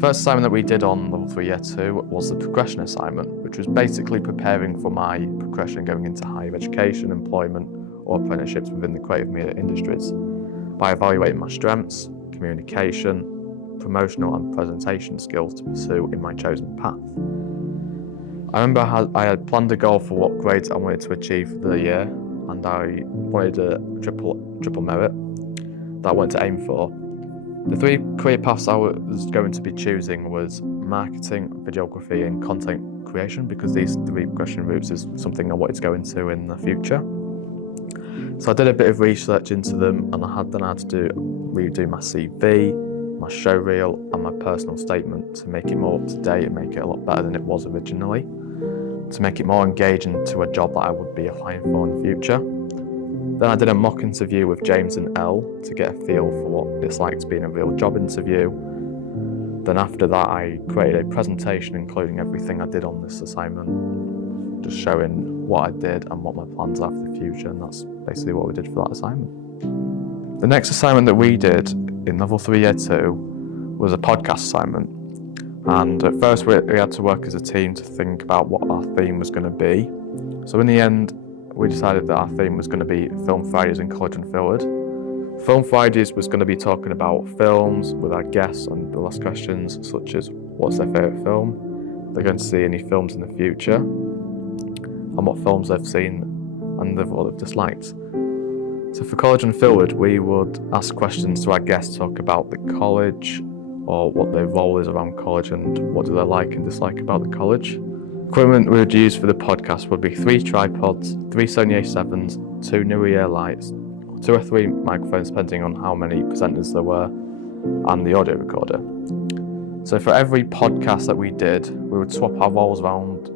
first assignment that we did on Level 3 Year 2 was the progression assignment, which was basically preparing for my progression going into higher education, employment or apprenticeships within the creative media industries by evaluating my strengths, communication, promotional and presentation skills to pursue in my chosen path. I remember I had planned a goal for what grades I wanted to achieve for the year, and I wanted a triple merit that I wanted to aim for. The three career paths I was going to be choosing was marketing, videography and content creation, because these three progression routes is something I wanted to go into in the future. So I did a bit of research into them, and I had to redo my CV, my show reel and my personal statement to make it more up to date and make it a lot better than it was originally, to make it more engaging to a job that I would be applying for in the future. Then I did a mock interview with James and Elle to get a feel for what it's like to be in a real job interview. Then after that I created a presentation including everything I did on this assignment, just showing what I did and what my plans are for the future, and that's basically what we did for that assignment. The next assignment that we did in Level 3 Year 2 was a podcast assignment, and at first we had to work as a team to think about what our theme was going to be. So in the end we decided that our theme was going to be Film Fridays in College Unfiltered. Film Fridays was going to be talking about films with our guests, and we'll ask questions such as what's their favourite film, they're going to see any films in the future, and what films they've seen and what they've disliked. So for College Unfiltered, we would ask questions to our guests, talk about the college or what their role is around college and what do they like and dislike about the college. Equipment we would use for the podcast would be 3 tripods, 3 Sony A7s, 2 Nuia lights, 2 or 3 microphones depending on how many presenters there were, and the audio recorder. So for every podcast that we did, we would swap our roles around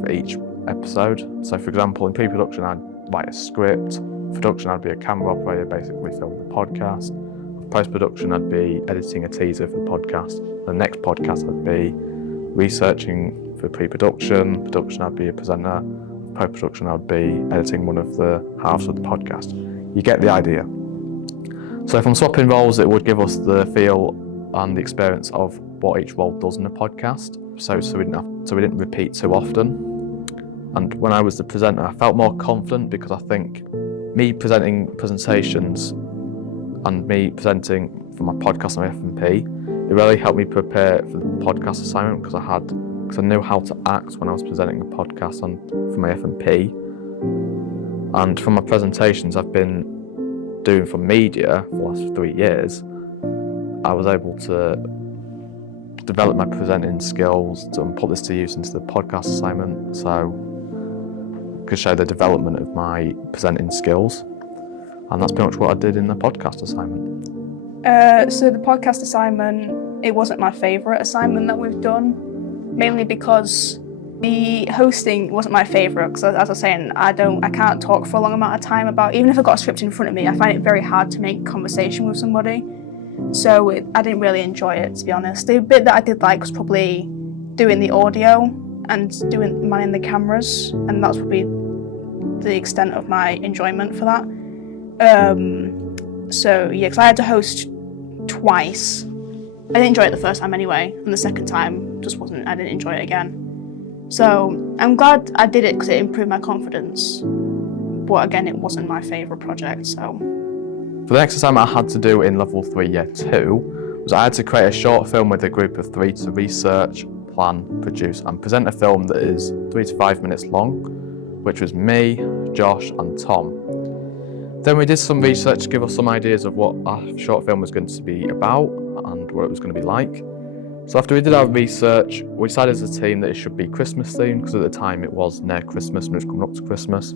for each episode. So for example, in pre-production I'd write a script, production I'd be a camera operator, basically filming the podcast, post-production I'd be editing a teaser for the podcast, the next podcast I'd be researching for pre-production, production I'd be a presenter, post-production I'd be editing one of the halves of the podcast. You get the idea. So if I'm swapping roles, it would give us the feel and the experience of what each role does in a podcast, so we didn't repeat too often. And when I was the presenter, I felt more confident, because I think me presenting presentations and me presenting for my podcast on F&P, it really helped me prepare for the podcast assignment, because I knew how to act when I was presenting a podcast for my F&P. And from my presentations I've been doing for media for the last 3 years, I was able to develop my presenting skills and put this to use into the podcast assignment, so I could show the development of my presenting skills. And that's pretty much what I did in the podcast assignment. So the podcast assignment, it wasn't my favourite assignment that we've done, mainly because the hosting wasn't my favourite, because as I was saying, I can't talk for a long amount of time about, even if I've got a script in front of me, I find it very hard to make conversation with somebody. So I didn't really enjoy it, to be honest. The bit that I did like was probably doing the audio and manning the cameras, and that's probably the extent of my enjoyment for that. So yeah, because I had to host twice. I didn't enjoy it the first time anyway, and the second time I didn't enjoy it again. So I'm glad I did it because it improved my confidence. But again, it wasn't my favourite project, so. For the next assignment I had to do in Level 3 Year 2 was I had to create a short film with a group of 3 to research, plan, produce and present a film that is 3 to 5 minutes long, which was me, Josh and Tom. Then we did some research to give us some ideas of what our short film was going to be about and what it was going to be like. So after we did our research, we decided as a team that it should be Christmas themed, because at the time it was near Christmas and it was coming up to Christmas.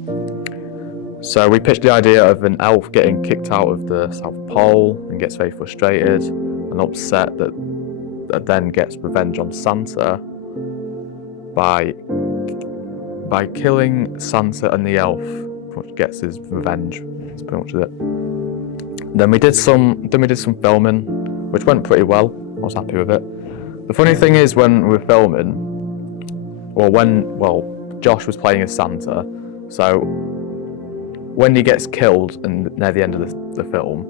So we pitched the idea of an elf getting kicked out of the South Pole and gets very frustrated and upset that then gets revenge on Santa by killing Santa and the elf, which gets his revenge. That's pretty much it. Then we did some filming, which went pretty well. I was happy with it. The funny thing is, when we were filming, Josh was playing as Santa, so when he gets killed near the end of the film,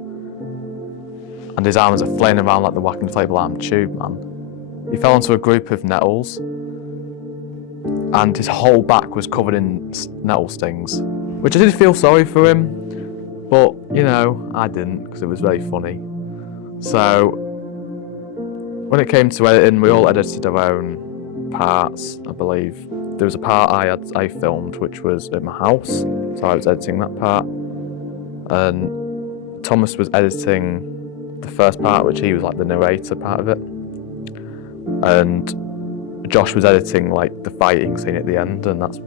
and his arms are flailing around like the whack inflatable arm tube man. He fell onto a group of nettles, and his whole back was covered in nettle stings, which I did feel sorry for him, but you know, I didn't, because it was very funny. So when it came to editing, we all edited our own parts, I believe. There was a part I filmed, which was at my house, so I was editing that part, and Thomas was editing the first part, which he was like the narrator part of it, and Josh was editing like the fighting scene at the end, and that's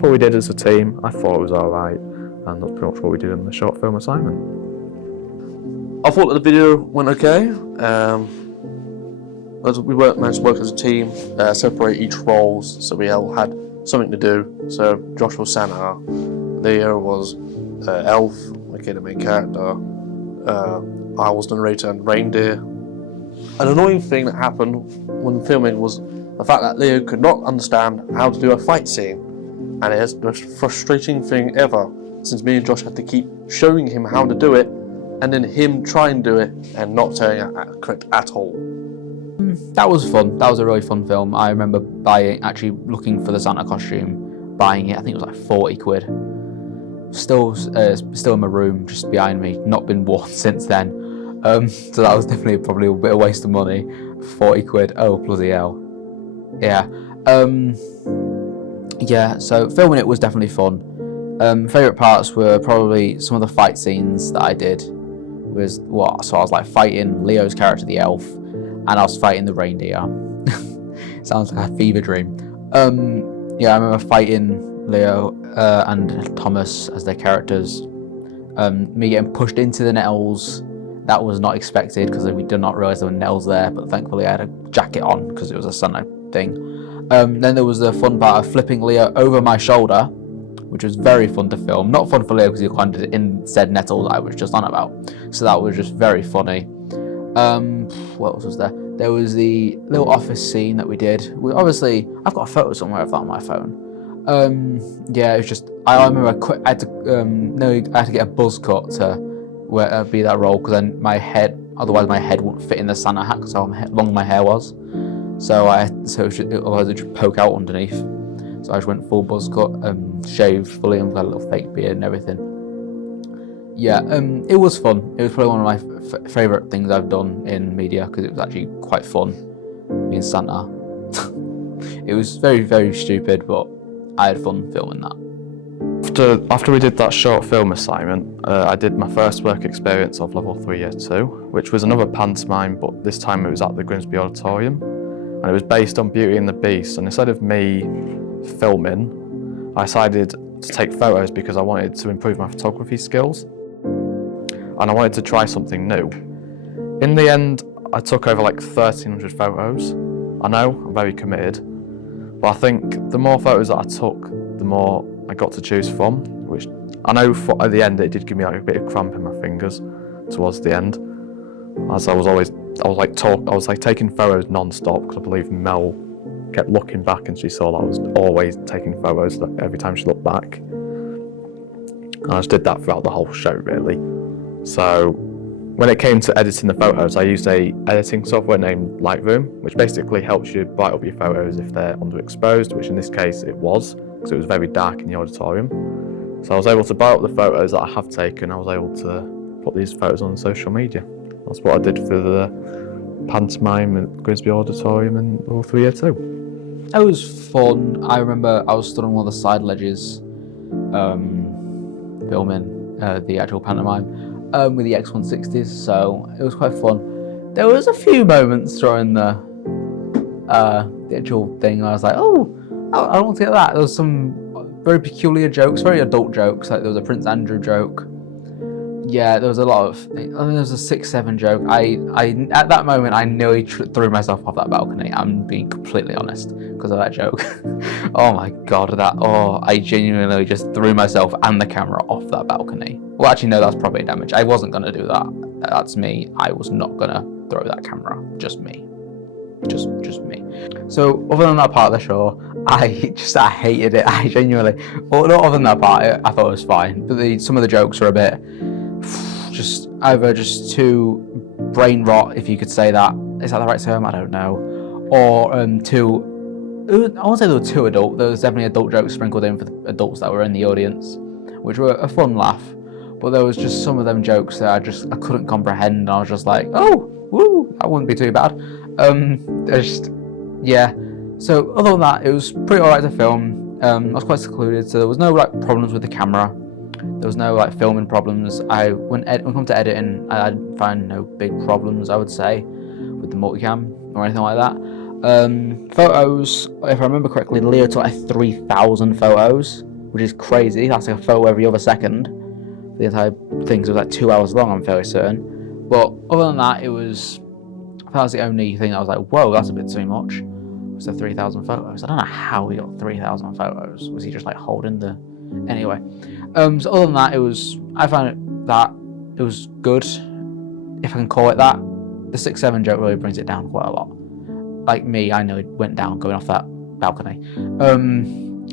what we did as a team. I thought it was alright, and that's pretty much what we did in the short film assignment. I thought that the video went okay. We managed to work as a team, separate each roles, so we all had something to do. So Josh was Santa, Leo was Elf, okay, the main character. I was the narrator and reindeer. An annoying thing that happened when filming was the fact that Leo could not understand how to do a fight scene, and it is the most frustrating thing ever, since me and Josh had to keep showing him how to do it, and then him trying to do it and not turning out correct at all. That was fun. That was a really fun film. I remember actually looking for the Santa costume, buying it. I think it was like 40 quid. Still in my room, just behind me. Not been worn since then. So that was definitely probably a bit of waste of money. 40 quid. Oh bloody hell. Yeah. Yeah. So filming it was definitely fun. Favourite parts were probably some of the fight scenes that I did. So I was like fighting Leo's character, the elf, and I was fighting the reindeer. Sounds like a fever dream. Yeah, I remember fighting Leo and Thomas as their characters. Me getting pushed into the nettles. That was not expected because we did not realise there were nettles there, but thankfully I had a jacket on because it was a Santa thing. Then there was the fun part of flipping Leo over my shoulder, which was very fun to film. Not fun for Leo because he landed in said nettle that I was just on about. So that was just very funny. What else was there? There was the little office scene that we did. Obviously, I've got a photo somewhere of that on my phone. Yeah, it was just, I remember I had to get a buzz cut to be that role, because then otherwise my head wouldn't fit in the Santa hat because how long my hair was. So otherwise it would poke out underneath. So I just went full buzz cut, shaved fully, and got a little fake beard and everything. Yeah, it was fun. It was probably one of my favourite things I've done in media, because it was actually quite fun being Santa. It was very, very stupid, but I had fun filming that. After we did that short film assignment, I did my first work experience of level 3 year 2, which was another pantomime, but this time it was at the Grimsby Auditorium, and it was based on Beauty and the Beast. And instead of me filming, I decided to take photos because I wanted to improve my photography skills, and I wanted to try something new. In the end, I took over like 1,300 photos. I know, I'm very committed, but I think the more photos that I took, the more I got to choose from, which I know at the end it did give me like a bit of cramp in my fingers towards the end, as I was taking photos non-stop, because I believe Mel kept looking back and she saw that I was always taking photos every time she looked back. And I just did that throughout the whole show, really. So when it came to editing the photos, I used a editing software named Lightroom, which basically helps you brighten up your photos if they're underexposed, which in this case it was, because it was very dark in the auditorium. So I was able to brighten up the photos that I have taken. I was able to put these photos on social media. That's what I did for the pantomime at Grimsby Auditorium in level 3 year 2. It was fun. I remember I was stood on one of the side ledges filming the actual pantomime with the X160s, so it was quite fun. There was a few moments during the actual thing where I was like, oh, I don't want to get that. There was some very peculiar jokes, very adult jokes, like there was a Prince Andrew joke. Yeah, there was a lot of, I think there was a 6-7 joke. I at that moment, I nearly threw myself off that balcony. I'm being completely honest because of that joke. Oh my God, I genuinely just threw myself and the camera off that balcony. Well, actually, no, that's property damage. I wasn't going to do that. That's me. I was not going to throw that camera. Just me. Just me. So, other than that part of the show, I hated it. I genuinely, well, not other than that part, I thought it was fine. But some of the jokes were a bit, just too brain rot, if you could say that. Is that the right term? I don't know. Or I won't say there were too adult. There was definitely adult jokes sprinkled in for the adults that were in the audience, which were a fun laugh. But there was just some of them jokes that I couldn't comprehend, and I was just like, oh, woo, that wouldn't be too bad. Yeah. So other than that, it was pretty alright to film. I was quite secluded, so there was no like problems with the camera. There was no like filming problems. When it comes to editing, I find no big problems, I would say, with the multicam or anything like that. Photos, if I remember correctly, Leo took like 3,000 photos, which is crazy. That's like a photo every other second. The entire thing was like 2 hours long, I'm fairly certain. But other than that, that was the only thing that I was like, whoa, that's a bit too much. Was the 3,000 photos? I don't know how he got 3,000 photos. Was he just like holding the? Anyway, so other than that, I found that it was good, if I can call it that. The 6'7" joke really brings it down quite a lot. Like me, I know it went down going off that balcony.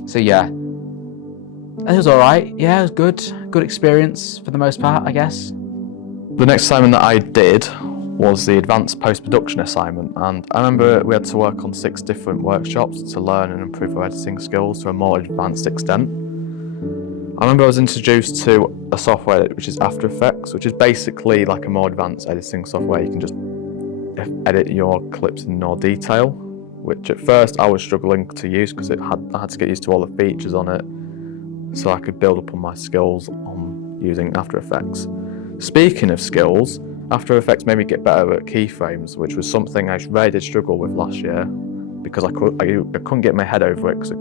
So yeah, it was alright. Yeah, it was good experience for the most part, I guess. The next assignment that I did was the advanced post-production assignment, and I remember we had to work on 6 different workshops to learn and improve our editing skills to a more advanced extent. I remember I was introduced to a software which is After Effects, which is basically like a more advanced editing software. You can just edit your clips in more detail, which at first I was struggling to use because I had to get used to all the features on it so I could build up on my skills on using After Effects. Speaking of skills, After Effects made me get better at keyframes, which was something I really did struggle with last year because I couldn't get my head over it because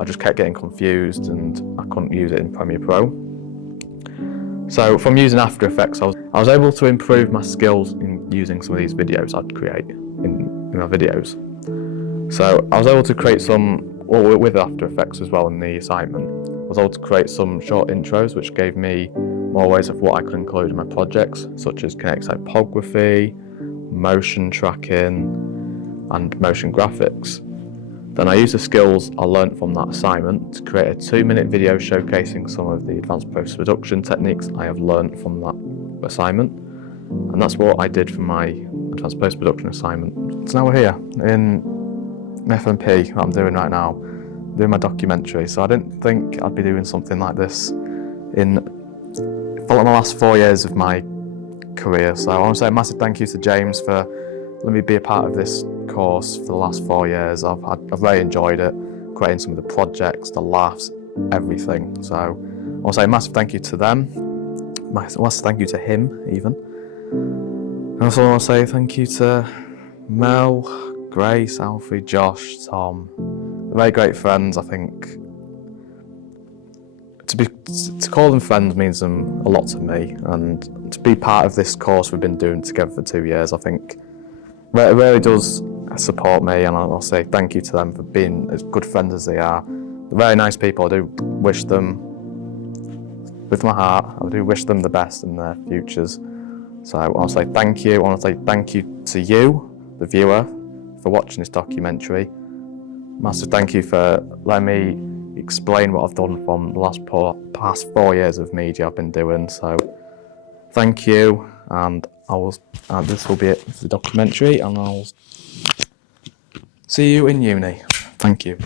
I just kept getting confused and I couldn't use it in Premiere Pro. So from using After Effects, I was able to improve my skills in using some of these videos I'd create in my videos. So I was able to create with After Effects as well in the assignment. I was able to create some short intros which gave me more ways of what I could include in my projects, such as kinetic typography, motion tracking, and motion graphics. Then I used the skills I learnt from that assignment to create a 2-minute video showcasing some of the advanced post-production techniques I have learnt from that assignment. And that's what I did for my advanced post-production assignment. So now we're here in FMP, what I'm doing right now, doing my documentary. So I didn't think I'd be doing something like this in the last 4 years of my career. So I want to say a massive thank you to James for letting me be a part of this course for the last 4 years. I've really enjoyed it, creating some of the projects, the laughs, everything. So I want to say a massive thank you to them, massive thank you to him even. And also I want to say thank you to Mel, Grace, Alfie, Josh, Tom. They're very great friends. I think to call them friends means them a lot to me, and to be part of this course we've been doing together for 2 years, I think it really does support me, and I'll say thank you to them for being as good friends as they are. They're very nice people. I do wish them, with my heart, I do wish them the best in their futures. So I want to say thank you. I want to say thank you to you, the viewer, for watching this documentary. Massive thank you for letting me explain what I've done from the past 4 years of media I've been doing. So thank you, and this will be it for the documentary, and I'll see you in uni. Thank you.